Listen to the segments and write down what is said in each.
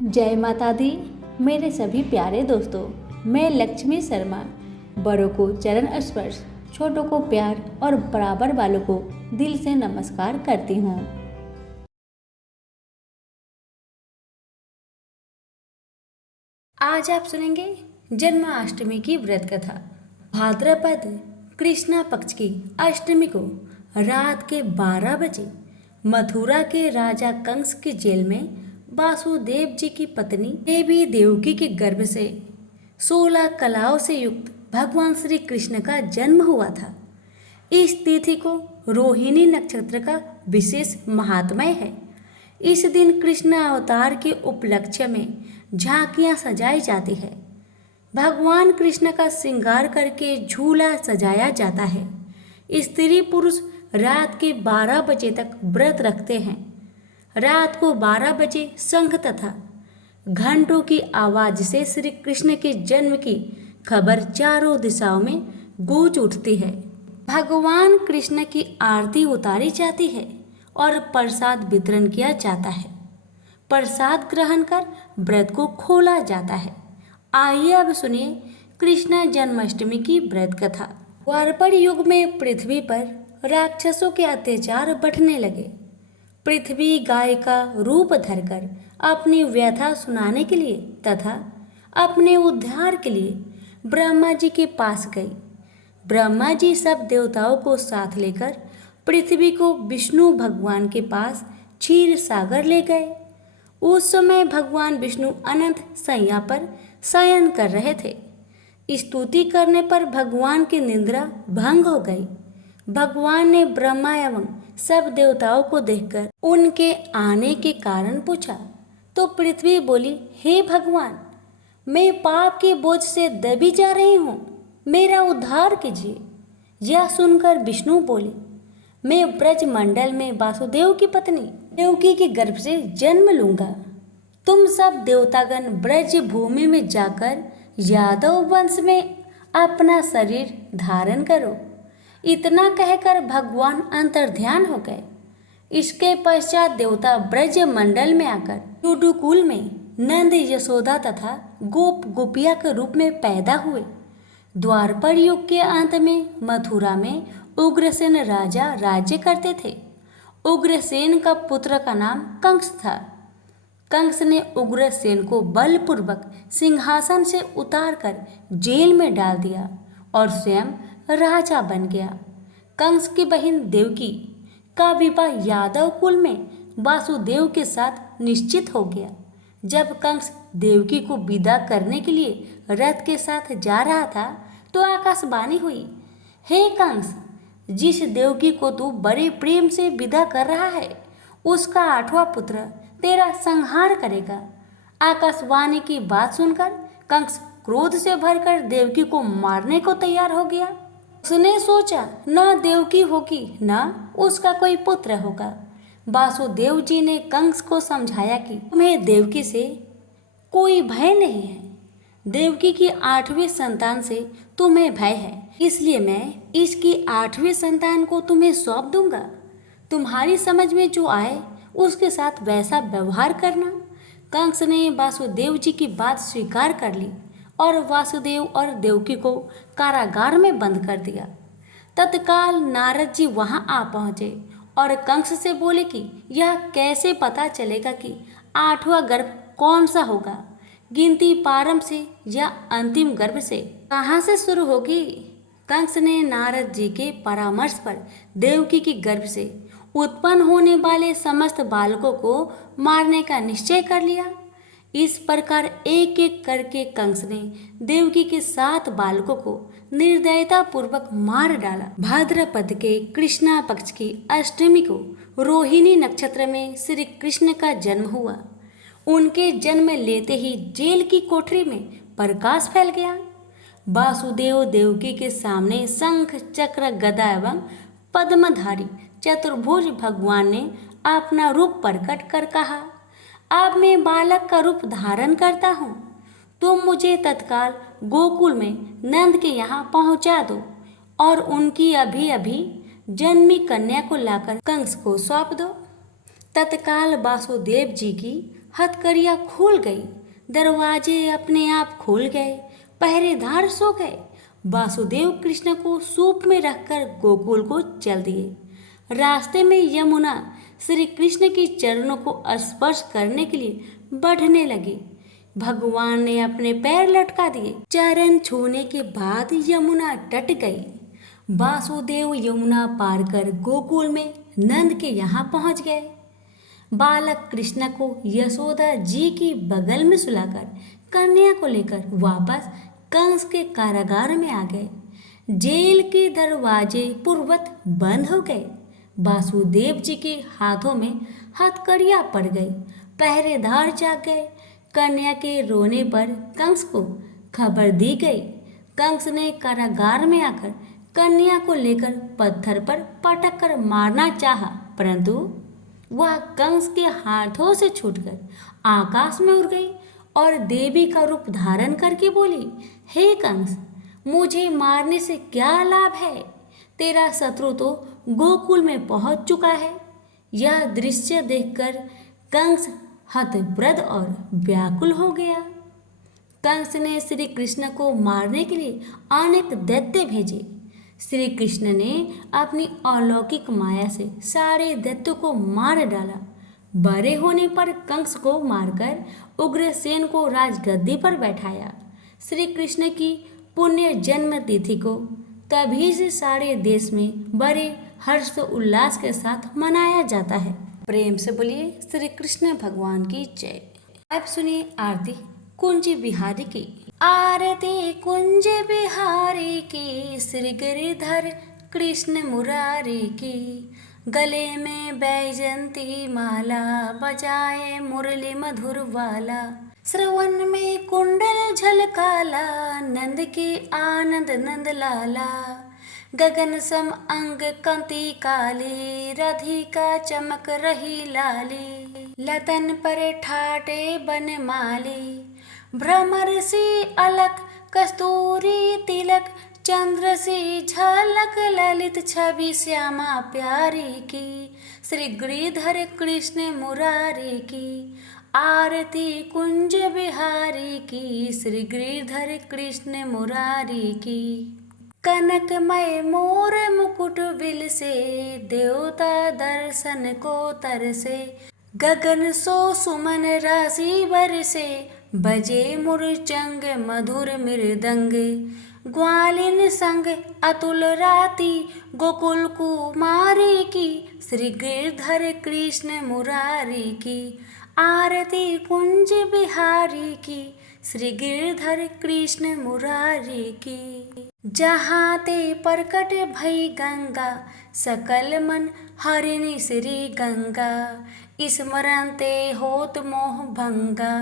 जय माता दी। मेरे सभी प्यारे दोस्तों, मैं लक्ष्मी शर्मा बड़ों को चरण स्पर्श, छोटों को प्यार और बराबर वालों को दिल से नमस्कार करती हूँ। आज आप सुनेंगे जन्माष्टमी की व्रत कथा। भाद्रपद कृष्णा पक्ष की अष्टमी को रात के 12 बजे मथुरा के राजा कंस की जेल में वासुदेव जी की पत्नी देवी देवकी के गर्भ से 16 कलाओं से युक्त भगवान श्री कृष्ण का जन्म हुआ था। इस तिथि को रोहिणी नक्षत्र का विशेष महात्म्य है। इस दिन कृष्ण अवतार के उपलक्ष्य में झांकियां सजाई जाती है। भगवान कृष्ण का श्रृंगार करके झूला सजाया जाता है। स्त्री पुरुष रात के 12 बजे तक व्रत रखते हैं। रात को 12 बजे शंख तथा घंटों की आवाज से श्री कृष्ण के जन्म की खबर चारों दिशाओं में गूंज उठती है। भगवान कृष्ण की आरती उतारी जाती है और प्रसाद वितरण किया जाता है। प्रसाद ग्रहण कर व्रत को खोला जाता है। आइए अब सुनिए कृष्ण जन्माष्टमी की व्रत कथा। द्वापर युग में पृथ्वी पर राक्षसों के अत्याचार बढ़ने लगे। पृथ्वी गाय का रूप धरकर अपनी व्यथा सुनाने के लिए तथा अपने उद्धार के लिए ब्रह्मा जी के पास गई। ब्रह्मा जी सब देवताओं को साथ लेकर पृथ्वी को विष्णु भगवान के पास क्षीर सागर ले गए। उस समय भगवान विष्णु अनंत शैया पर शयन कर रहे थे। स्तुति करने पर भगवान की निद्रा भंग हो गई। भगवान ने ब्रह्मा एवं सब देवताओं को देखकर उनके आने के कारण पूछा तो पृथ्वी बोली, हे भगवान, मैं पाप के बोझ से दबी जा रही हूँ, मेरा उद्धार कीजिए। यह सुनकर विष्णु बोले, मैं ब्रज मंडल में वासुदेव की पत्नी देवकी के गर्भ से जन्म लूंगा। तुम सब देवतागण ब्रज भूमि में जाकर यादव वंश में अपना शरीर धारण करो। इतना कहकर भगवान अंतर्ध्यान हो गए। इसके पश्चात देवता ब्रज मंडल में आकर युडुकुल में नंद यशोदा तथा गोप गोपिया के रूप में पैदा हुए। द्वापर युग के अंत में मथुरा में उग्रसेन राजा राज्य करते थे। उग्रसेन का पुत्र का नाम कंस था। कंस ने उग्रसेन को बलपूर्वक सिंहासन से उतारकर जेल में डाल दिया और स्वयं राजा बन गया। कंस की बहन देवकी का विवाह यादव कुल में वासुदेव के साथ निश्चित हो गया। जब कंस देवकी को विदा करने के लिए रथ के साथ जा रहा था तो आकाशवाणी हुई, हे कंस, जिस देवकी को तू बड़े प्रेम से विदा कर रहा है उसका 8वां पुत्र तेरा संहार करेगा। आकाशवाणी की बात सुनकर कंस क्रोध से भरकर देवकी को मारने को तैयार हो गया। उसने सोचा न देवकी होगी न उसका कोई पुत्र होगा। वासुदेव जी ने कंस को समझाया कि तुम्हें देवकी से कोई भय नहीं है। देवकी की 8वीं संतान से तुम्हें भय है, इसलिए मैं इसकी 8वीं संतान को तुम्हें सौंप दूंगा। तुम्हारी समझ में जो आए उसके साथ वैसा व्यवहार करना। कंस ने वासुदेव जी की बात स्वीकार कर ली और वासुदेव और देवकी को कारागार में बंद कर दिया। तत्काल नारद जी वहां आ पहुंचे और कंस से बोले कि यह कैसे पता चलेगा कि 8वां गर्भ कौन सा होगा, गिनती प्रारंभ से या अंतिम गर्भ से कहाँ से शुरू होगी। कंस ने नारद जी के परामर्श पर देवकी के गर्भ से उत्पन्न होने वाले समस्त बालकों को मारने का निश्चय कर लिया। इस प्रकार एक एक करके कंस ने देवकी के 7 बालकों को निर्दयता पूर्वक मार डाला। भाद्रपद के कृष्णा पक्ष की अष्टमी को रोहिणी नक्षत्र में श्री कृष्ण का जन्म हुआ। उनके जन्म लेते ही जेल की कोठरी में प्रकाश फैल गया। वासुदेव देवकी के सामने शंख चक्र गदा एवं पद्मधारी चतुर्भुज भगवान ने अपना रूप प्रकट कर कहा, अब मैं बालक का रूप धारण करता हूँ। तुम मुझे तत्काल गोकुल में नंद के यहाँ पहुँचा दो और उनकी अभी अभी जन्मी कन्या को लाकर कंस को सौंप दो। तत्काल वासुदेव जी की हथकड़ियाँ खुल गई, दरवाजे अपने आप खुल गए, पहरेदार सो गए। वासुदेव कृष्ण को सूप में रखकर गोकुल को चल दिए। रास्ते में यमुना श्री कृष्ण के चरणों को स्पर्श करने के लिए बढ़ने लगी। भगवान ने अपने पैर लटका दिए। चरण छूने के बाद यमुना डट गई। वासुदेव यमुना पार कर गोकुल में नंद के यहाँ पहुँच गए। बालक कृष्ण को यशोदा जी की बगल में सुलाकर कन्या को लेकर वापस कंस के कारागार में आ गए। जेल के दरवाजे पूर्वत बंद हो गए। वासुदेव जी के हाथों में हथकड़ियाँ पड़ गई, पहरेदार जाग गए। कन्या के रोने पर कंस को खबर दी गई। कंस ने कारागार में आकर कन्या को लेकर पत्थर पर पटक कर मारना चाहा, परंतु वह कंस के हाथों से छूटकर आकाश में उड़ गई और देवी का रूप धारण करके बोली, हे कंस, मुझे मारने से क्या लाभ है? तेरा शत्रु तो गोकुल में पहुंच चुका है। यह दृश्य देखकर कंस हतप्रद और व्याकुल हो गया। कंस ने श्री कृष्ण को मारने के लिए अनेक दैत्य भेजे। श्री कृष्ण ने अपनी अलौकिक माया से सारे दैत्यों को मार डाला। बड़े होने पर कंस को मारकर उग्रसेन को राजगद्दी पर बैठाया। श्री कृष्ण की पुण्य जन्म तिथि को तभी से सारे देश में बड़े हर्ष उल्लास के साथ मनाया जाता है। प्रेम से बोलिए श्री कृष्ण भगवान की जय। अब सुनिए आरती कुंज बिहारी की। आरती कुंज बिहारी की, श्री गिरिधर कृष्ण मुरारी की। गले में बैजंती माला, बजाए मुरली मधुर वाला। श्रवण में कुंडल झलकाला, नंद के आनंद नंद लाला। गगन सम अंग कंती काली, राधिका चमक रही लाली। लतन पर ठाटे बन माली, भ्रमर सी अलक कस्तूरी तिलक। चंद्र सी झलक ललित छवि श्यामा प्यारी की। श्री गिरिधर कृष्ण मुरारी की। आरती कुंज बिहारी की, श्री गिरिधर कृष्ण मुरारी की। कनकमय मोर मुकुट बिल से, देवता दर्शन को तरसे। गगन सो सुमन राशि बरसे, बजे मुरचंग मधुर मृदंग। ग्वालिन संग अतुल राती, गोकुल कुमारी की। श्री गिरिधर कृष्ण मुरारी की। आरती कुंज बिहारी की, श्री गिरिधर कृष्ण मुरारी की। जहाँ ते प्रकट भई गंगा, सकल मन हरिणी श्री गंगा। स्मरण ते होत मोह भंगा,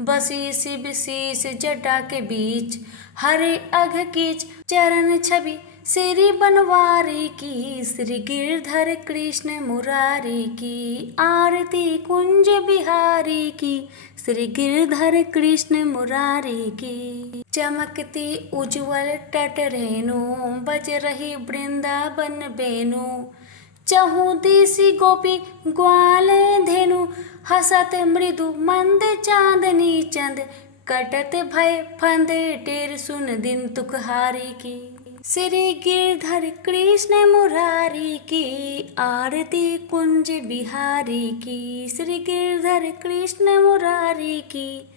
बसी शिव शीस जटा के बीच। हरे अघ कीच चरण छवि श्री बनवारी की। श्री गिरिधर कृष्ण मुरारी की। आरती कुंज बिहारी की, श्री गिरिधर कृष्ण मुरारी की। चमकती उज्ज्वल तट रेणु, बज रही वृंदावन बेनु। चहु दिशि गोपी ग्वाल धेनु, हसत मृदु मंद चांदनी चंद। कटत भय फंद टेर सुन दिन तुकहारी की। श्री गिरिधर कृष्ण मुरारी की। आरती कुंज बिहारी की, श्री गिरिधर कृष्ण मुरारी की।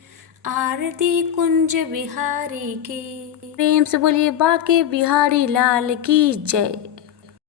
आरती कुंज बिहारी की। प्रेम से बोलिए बाके बिहारी लाल की जय।